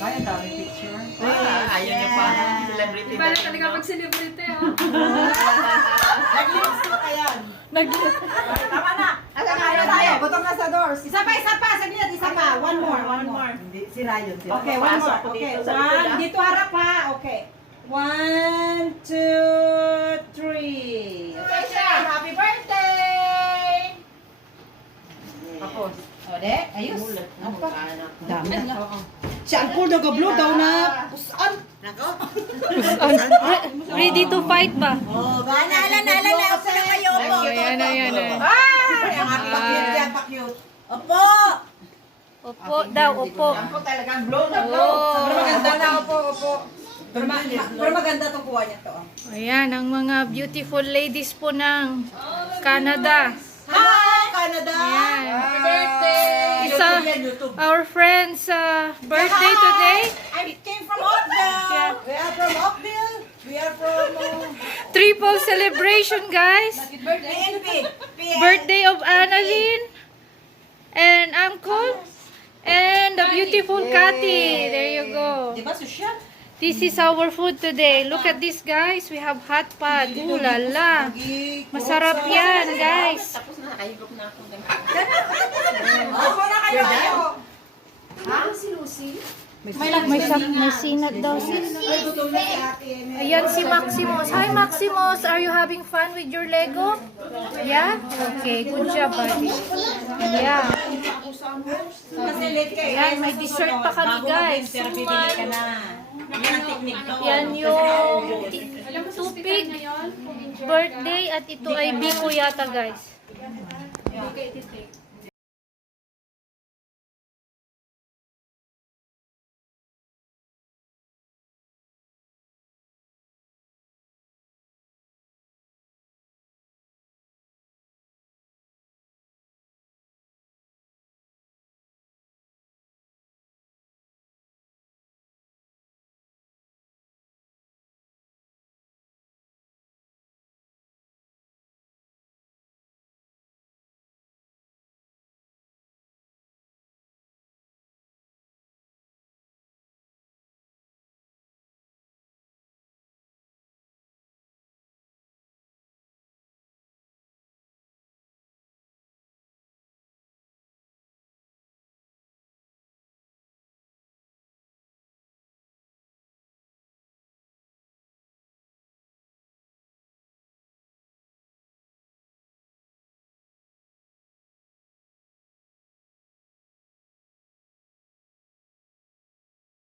Ay, ang dami picture. Ayaw niya pa. Celebrity Iba na talaga pag-celebrity, oh. Nag-lips ko kayan. Tama na. Ano tayo? Butong na sa doors. Isa pa, saglit, isa pa. One more. Hindi, si Ryan. Okay, one more. Pasok Okay, dito sa likod, ah. dito harap ha. Okay. 1, 2, 3. Okay, siya. Happy birthday! Tapos. O, de, ayos. Apa? Dami na. Si Alfredo Gablo daw na pusan. Ready to fight ba? Oh, naalala na. Opo na kayo, opo. Ayan. Ay, ang aking pakyut yan, pakyut. Opo! Opo daw, opo. Ako talagang blow na blow. Oh. Pero maganda na, opo. Pero maganda itong kuha niya to. Ayan, ang mga beautiful ladies po ng Canada. Hi, Canada! Ayan. Happy birthday! Isa, YouTube. our friend's birthday today. I came from Oakville. Yeah. We are from Oakville. We are from Triple celebration, guys. PNP. Birthday of Annalyn and Uncle and the beautiful Cathy. There you go. Di ba, social? This is our food today. Look at this, guys. We have hot pot. Ooh la la. Masarap yan, guys. Tapos na, nakahigop na ako. Opo na kayo. May sinat daw, sis. Ay, gutom na si ate. Ayan si Maximus. Hi, Maximus. Are you having fun with your Lego? Yeah? Okay. Good job, buddy. Yeah. Kasi late kayo. Ayan, may dessert pa kami, guys. Pero bibili ka na. Yan ang technique to. Yan yung tupig birthday at ito ay biko yata, guys.